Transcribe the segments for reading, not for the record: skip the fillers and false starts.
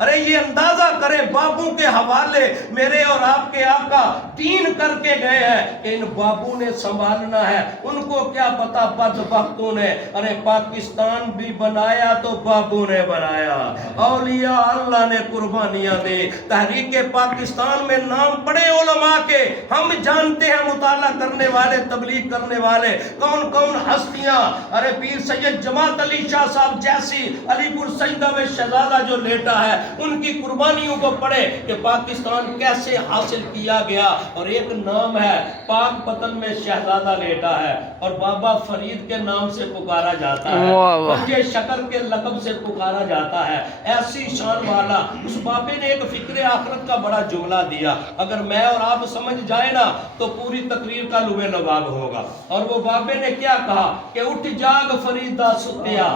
ارے یہ اندازہ کریں بابوں کے حوالے میرے اور آپ کے آقا دین کر کے گئے ہیں کہ ان بابوں نے سنبھالنا ہے، ان کو کیا پتا بدبختوں نے۔ ارے پاکستان بھی بنایا تو بابوں نے بنایا، اولیاء اللہ نے قربانیاں دی۔ تحریک پاکستان میں نام پڑے علماء کے، ہم جانتے ہیں مطالعہ کرنے والے، تبلیغ کرنے والے کون کون ہستیاں۔ ارے پیر سید جماعت علی شاہ صاحب جیسی علی پور سجدہ میں شہزادہ جو لیٹا ہے، ان کی قربانیوں کو پڑھے کہ پاکستان کیسے حاصل کیا گیا۔ اور ایک نام ہے پاک پتن میں شہزادہ لیٹا ہے اور بابا فرید کے نام سے پکارا جاتا ہے، پنجے شکر کے لقب سے پکارا جاتا ہے۔ ایسی شان والا اس بابے نے ایک فکر آخرت کا بڑا جملہ دیا، اگر میں اور آپ سمجھ جائے نا تو پوری تقریر کا لبے لباب ہوگا۔ اور وہ بابے نے کیا کہا کہ اٹھ جاگ فریدہ ستیا،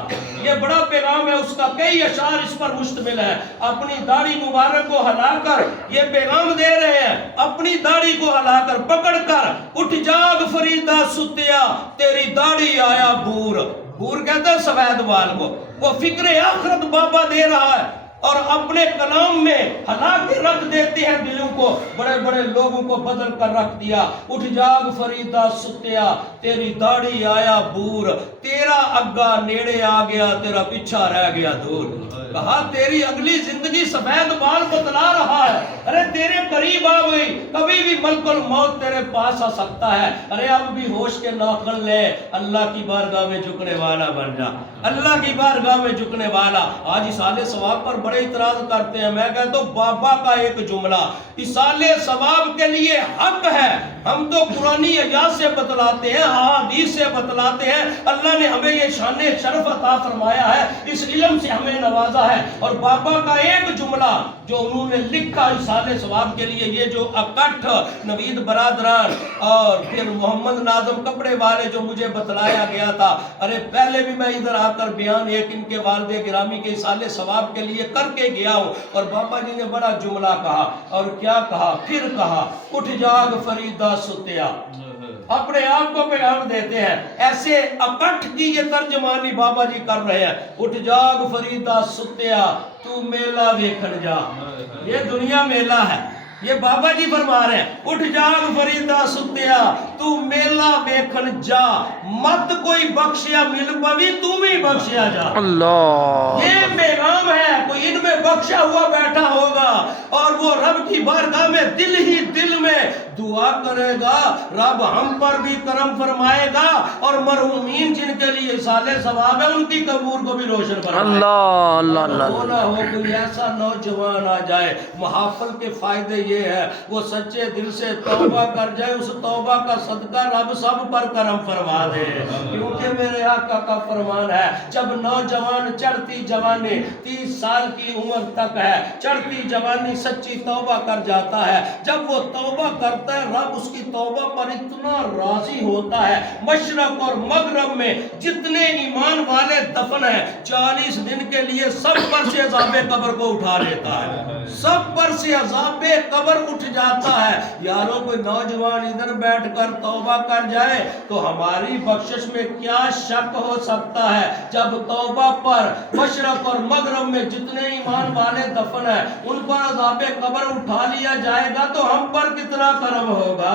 یہ بڑا پیغام ہے، اس کا کئی اشعار اس پر مشتمل ہے۔ اپنی داڑھی مبارک کو ہلا کر یہ پیغام دے رہے ہیں، اپنی داڑھی کو ہلا کر پکڑ کر اٹھ جاگ فریدہ ستیا، تیری داڑھی آیا بور۔ بور کہتے ہیں سفید بال کو، وہ فکر آخرت بابا دے رہا ہے اور اپنے کلام میں ہلا کے رکھ دیتے ہیں دلوں کو، بڑے بڑے لوگوں کو بدل کر رکھ دیا۔ اٹھ جاگ فریدہ ستیا، تیری داڑھی آیا بور، تیرا اگا نیڑے آ گیا، تیرا پیچھا رہ گیا دور۔ کہا تیری اگلی زندگی سفید بال بتلا رہا ہے، ارے تیرے قریب آ گئی، کبھی بھی ملک الموت تیرے پاس آ سکتا ہے۔ ارے اب بھی ہوش کے ناخن لے، اللہ کی بارگاہ میں جھکنے والا بن جا، اللہ کی بارگاہ میں جھکنے والا۔ آج اصالِ ثواب پر بڑے اعتراض کرتے ہیں، میں کہتا ہوں بابا کا ایک جملہ اصالِ ثواب کے لیے حق ہے، ہم تو قرآنی ایات سے بتلاتے ہیں، احادیث سے بتلاتے ہیں، اللہ نے ہمیں یہ شان شرف عطا فرمایا ہے، اس علم سے ہمیں نوازا ہے۔ اور بابا کا ایک جملہ جو انہوں نے لکھا اصالِ ثواب کے لیے، یہ جو اکٹھ نوید برادران اور پھر محمد ناظم کپڑے والے جو مجھے بتلایا گیا تھا، ارے پہلے بھی میں ادھر آ کر بیان ایک ان کے والد گرامی کے اصالِ ثواب کے لیے کر کے گیا ہوں، اور بابا جی نے بڑا جملہ کہا، اور کیا کہا؟ پھر کہا اٹھ جاگ فریدہ ستیا، اپنے آپ کو پیغام دیتے ہیں۔ ایسے اکٹھ کی یہ ترجمانی بابا جی کر رہے ہیں، اٹھ جاگ فریدہ ستیا، تو میلہ ویکھن جا۔ یہ دنیا میلہ ہے، یہ بابا جی فرما رہے ہیں، اٹھ جاگ فریدہ ستیا، تو میلہ ویکھن جا، مت کوئی بخشیا مل پوی، تو بھی بخشیا جا۔ اللہ، یہ پیغام ہے، کوئی ان میں بخشا ہوا بیٹھا ہوگا اور وہ رب کی بارگاہ میں دل ہی دل میں دعا کرے گا، رب ہم پر بھی کرم فرمائے گا اور مرحومین جن کے لیے اصالِ ثواب ہے ان کی قبور کو بھی روشن فرمائے گا۔ اللہ اللہ، وہ نہ ہو کوئی ایسا نوجوان آ جائے، محافل کے فائدے یہ ہے وہ سچے دل سے توبہ کر جائے، اس توبہ کا صدقہ رب سب پر کرم فرما دے، کیونکہ میرے آقا کا فرمان ہے جب نوجوان چڑھتی جوانی 30 سال کی عمر تک ہے، چڑھتی جوانی سچی توبہ کر جاتا ہے، جب وہ توبہ کرتا ہے رب اس کی توبہ پر اتنا راضی ہوتا ہے، مشرق اور مغرب میں جتنے ایمان والے دفن ہیں 40 دن کے لیے سب پر سے عذاب قبر کو اٹھا لیتا ہے، سب پر سے عذاب قبر اٹھ جاتا ہے۔ یاروں کوئی نوجوان ادھر بیٹھ کر توبہ کر جائے تو ہماری بخشش میں کیا شک ہو سکتا ہے؟ جب توبہ پر مشرق اور مغرب میں جتنے ایمان والے دفن ہیں ان پر عذاب قبر اٹھا لیا جائے گا تو ہم پر کتنا کرم ہوگا،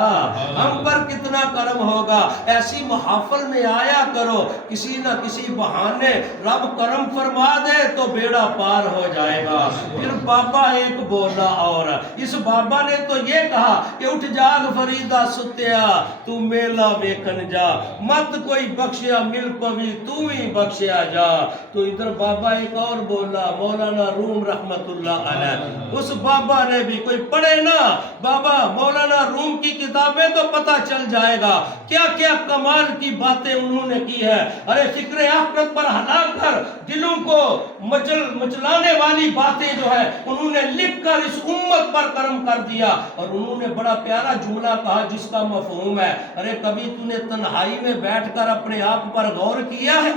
ہم پر کتنا کرم ہوگا۔ ایسی محافل میں آیا کرو، کسی نہ کسی بہانے رب کرم فرما دے تو بیڑا پار ہو جائے گا۔ پھر بابا ایک بولا اور اس بابا نے تو یہ کہا کہ اٹھ جاگ فریدہ ستیا، تو میلہ ویکھن جا، مت کوئی بخشیا مل پوی، تو ہی بخشیا جا۔ تو ادھر بابا ایک اور بولا، مولانا روم رحمت اللہ علیہ، اس بابا نے بھی کوئی پڑھے نا بابا مولانا روم کی کتابیں تو پتہ چل جائے گا کیا کیا کمال کی باتیں انہوں نے کی ہے۔ ارے فکر آخرت پر ہلا کر دلوں کو مچلانے والی باتیں جو ہے انہوں نے لکھ کر اس امت پر کرم کر دیا، اور انہوں نے بڑا پیارا جملہ کہا جس کا مفہوم ہے، ارے کبھی تو نے تنہائی میں بیٹھ کر اپنے آپ پر غور کیا ہے؟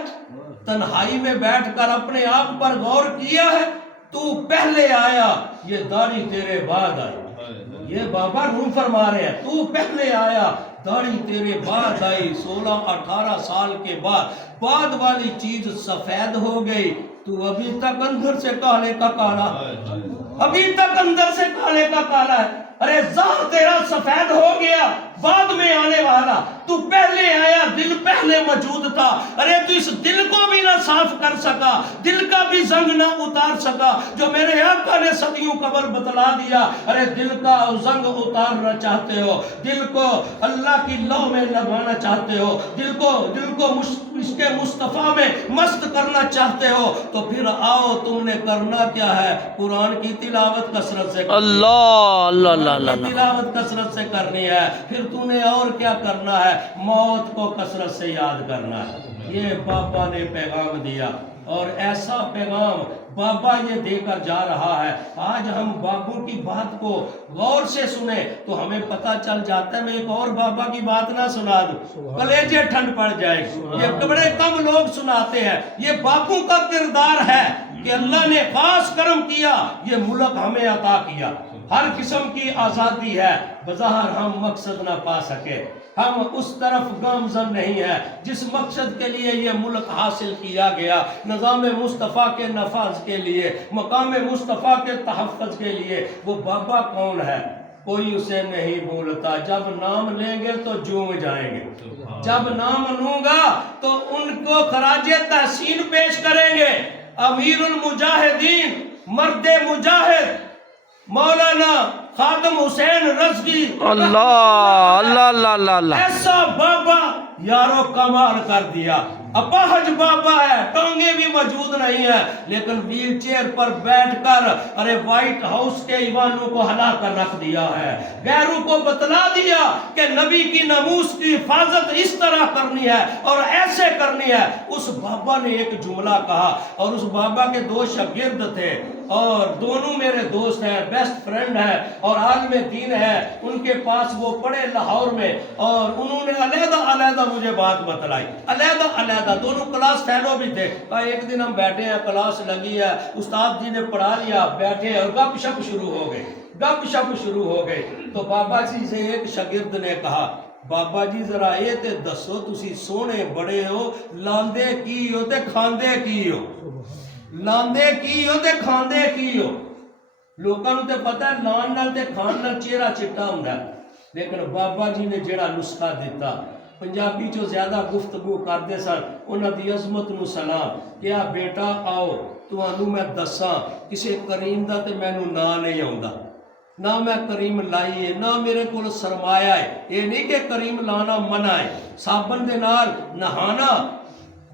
تنہائی میں بیٹھ کر اپنے آپ پر غور کیا ہے؟ تو پہلے آیا یہ داڑھی تیرے بعد آئی، یہ بابا روم فرما رہے ہیں، تو پہلے آیا، داڑھی تیرے بعد آئی، 16-18 سال کے بعد والی چیز سفید ہو گئی، تو ابھی تک اندر سے کالے کا کالا، ابھی تک اندر سے کالے کا کالا ہے۔ ارے ظاہر تیرا سفید ہو گیا، بعد میں آنے والا، تو پہلے آیا، دل پہلے موجود تھا، ارے تو اس دل کو بھی نہ صاف کر سکا، دل کا بھی زنگ نہ اتار سکا، جو میرے آقا نے صدیوں قبل بتلا دیا۔ ارے دل کا زنگ اتارنا چاہتے ہو، دل کو اللہ کی لو میں لگانا چاہتے ہو، دل کو اس کے مصطفیٰ میں مست کرنا چاہتے ہو، تو پھر آؤ، تم نے کرنا کیا ہے؟ قرآن کی تلاوت کثرت سے، اللہ تلاوت کثرت سے کرنی ہے، پھر تو نے اور کیا کرنا ہے؟ موت کو کثرت سے یاد کرنا ہے۔ یہ بابا نے پیغام دیا، اور ایسا پیغام بابا یہ دے کر جا رہا ہے۔ آج ہم بابوں کی بات کو غور سے سنیں تو ہمیں پتہ چل جاتا ہے۔ میں ایک اور بابا کی بات نہ سنا دوں، کلیجے ٹھنڈ پڑ جائے گی۔ یہ بڑے کم لوگ سناتے ہیں، یہ بابوں کا کردار ہے کہ اللہ نے خاص کرم کیا، یہ ملک ہمیں عطا کیا، ہر قسم کی آزادی ہے، بظاہر ہم مقصد نہ پا سکے، ہم اس طرف گامزن نہیں ہے جس مقصد کے لیے یہ ملک حاصل کیا گیا، نظام مصطفیٰ کے نفاذ کے لیے، مقام مصطفیٰ کے تحفظ کے لیے۔ وہ بابا کون ہے؟ کوئی اسے نہیں بھولتا، جب نام لیں گے تو جھوم جائیں گے، جب نام لوں گا تو ان کو خراج تحسین پیش کریں گے۔ امیر المجاہدین، مرد مجاہد، مولانا خادم حسین رضوی، اللہ ایسا بابا یارو کمال کر دیا۔ اپاہج بابا ہے، ٹانگیں بھی موجود نہیں ہے، لیکن ویل چیئر پر بیٹھ کر ارے وائٹ ہاؤس کے ایوانوں کو ہلا کر رکھ دیا ہے، غیروں کو بتلا دیا کہ نبی کی ناموس کی حفاظت اس طرح کرنی ہے اور ایسے کرنی ہے۔ اس بابا نے ایک جملہ کہا، اور اس بابا کے 2 شاگرد تھے، اور دونوں میرے دوست ہیں، بیسٹ فرینڈ ہیں اور عالم دین ہے۔ ان کے پاس وہ پڑھے لاہور میں، اور انہوں نے علیحدہ مجھے بات بتلائی، علیحدہ دونوں کلاس فیلو بھی تھے۔ ایک دن ہم بیٹھے ہیں، کلاس لگی ہے، استاد جی نے پڑھا لیا، بیٹھے اور گپ شپ شروع ہو گئے، تو بابا جی سے ایک شاگرد نے کہا، بابا جی ذرا یہ تے دسو، تسی سونے بڑے ہو، لاندے کی ہو تے کھاندے کی ہو؟ لاندے کی ہو تے کھاندے کی ہو؟ لوکاں نوں تے پتہ ہے لان نال تے کھان نال چہرہ چٹا ہوندا ہے، لیکن بابا جی نے جڑا نسخہ دیتا، پنجابی جو زیادہ گفتگو کرتے سن، انہاں دی عظمت نو سلام، کیا بیٹا آؤ تانوں میں دساں، کسے کریم دا تے مینوں نا نہیں آوندا، نہ میں کریم لائی ہے، نہ میرے کول سرمایہ ہے۔ یہ نہیں کہ کریم لانا منع ہے، صابن دے نال نہانا،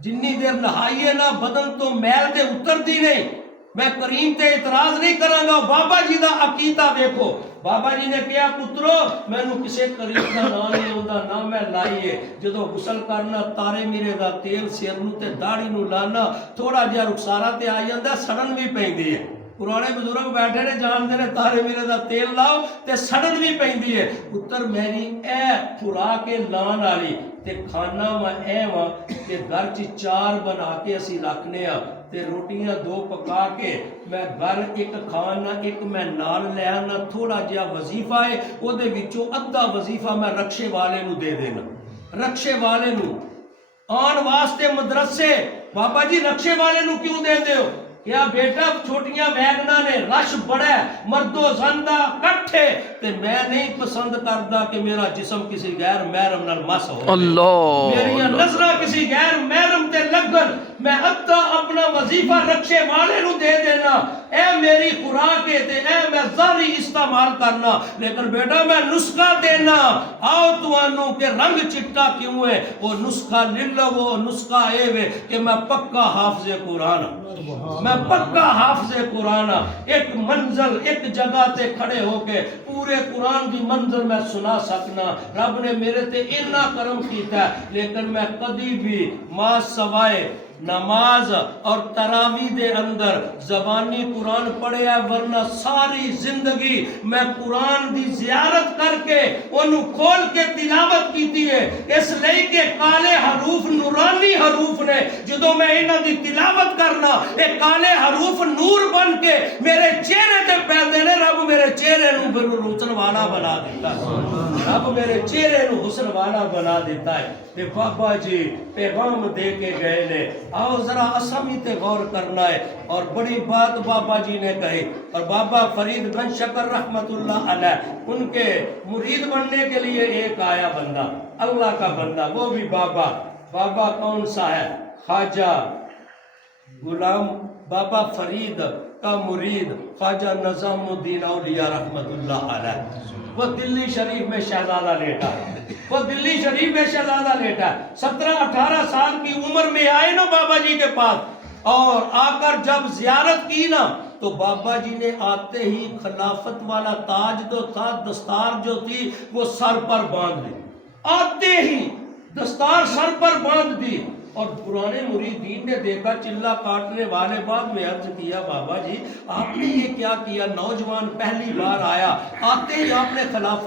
جنی دیر نہائیے نہ بدن تو میل تے اتردی نہیں، میں کریم تے اعتراض نہیں کراں گا۔ بابا جی دا عقیدہ دیکھو، بابا جی نے کہا پترو مینوں کسے کریم دا نام نہیں ہوندا، نہ میں لائیے، جدو غسل کرنا تارے میرے دا تیل سر نو تے داڑھی نو لانا، تھوڑا جہا رخسارا تے آ جاندا، سڑن بھی پیندی ہے۔ پرانے بزرگ بیٹھے نے جانتے نے تارے میرے دا تیل لاؤ تے سڑن بھی پیندی ہے۔ پتر میری اے خوراک لان والی تے کھانا میں اے واں کہ گھر چ 4 بنا کے اسی رکھنے ہاں، تے روٹیاں 2 پکا کے میں گھر ایک کھانا ایک میں نال لے آنا، تھوڑا جہا وظیفہ ہے او دے وچوں ادھا وظیفہ میں رکشے والے نو دے دینا، رکشے والے نو آن واسطے مدرسے۔ بابا جی رکشے والے نو کیوں دے دیو؟ کیا بیٹا چھوٹیاں ویگنا نے رش بڑا ہے، مرد و زندہ کٹھے، تے میں نہیں پسند کردا کہ میرا جسم کسی غیر محرم نال مس ہو، میری نظرہ کسی غیر محرم تے لگن، میں ادھا اپنا وظیفہ رکشے والے نو دے دینا، اے میری خوراک ہے تے اے میں ظاہری استعمال کرنا، لیکن بیٹا میں نسخہ دینا، آؤ توانوں کہ رنگ چٹا کیوں ہے، وہ نسخہ للہ، وہ نسخہ اے وے کہ میں پکا حافظ قرآن، میں پکا حافظ قرآن، ایک منزل ایک جگہ تے کھڑے ہو کے پورے قرآن دی منزل میں سنا سکنا۔ رب نے میرے تے اتنا کرم کیتا ہے، لیکن میں کدی بھی ما سوائے نماز اور تراویح دے اندر زبانی قرآن پڑھے ہے، ورنہ ساری زندگی میں قرآن دی زیارت کر کے انہوں کھول کے تلاوت کیتی ہے، اس لئے کہ کالے حروف نورانی حروف نے، جدو میں انہاں دی تلاوت کرنا ایک کالے حروف نور بن کے میرے چہرے تے پہن دینے، رب میرے چہرے نو پھر والا بنا دیتا ہے، رب میرے چہرے نو حسن والا بنا دیتا ہے۔ تے بابا جی پیغام دے کے گئے نے، آؤ ذرا اسامی تے غور کرنا ہے، اور بڑی بات بابا جی نے کہی۔ اور بابا فرید گنج شکر رحمت اللہ علیہ، ان کے مرید بننے کے لیے ایک آیا بندہ، اللہ کا بندہ، وہ بھی بابا کون سا ہے؟ خواجہ غلام بابا فرید کا مرید خواجہ نظام الدین اولیاء رحمت اللہ علیہ، وہ دلی شریف میں شہزادہ لیٹا ہے، وہ دلی شریف میں شہزادہ لیٹا ہے، 17-18 سال کی عمر میں آئے نا بابا جی کے پاس، اور آ کر جب زیارت کی نا تو بابا جی نے آتے ہی خلافت والا تاج جو تھا، دستار جو تھی وہ سر پر باندھ دی، آتے ہی دستار سر پر باندھ دی، اور پرانے مریدین نے دیکھا، چلا کاٹنے والے بعد میں عرض کیا بابا جی آپ نے یہ کیا کیا؟ نوجوان پہلی بار آیا، آتے ہی آپ نے خلافت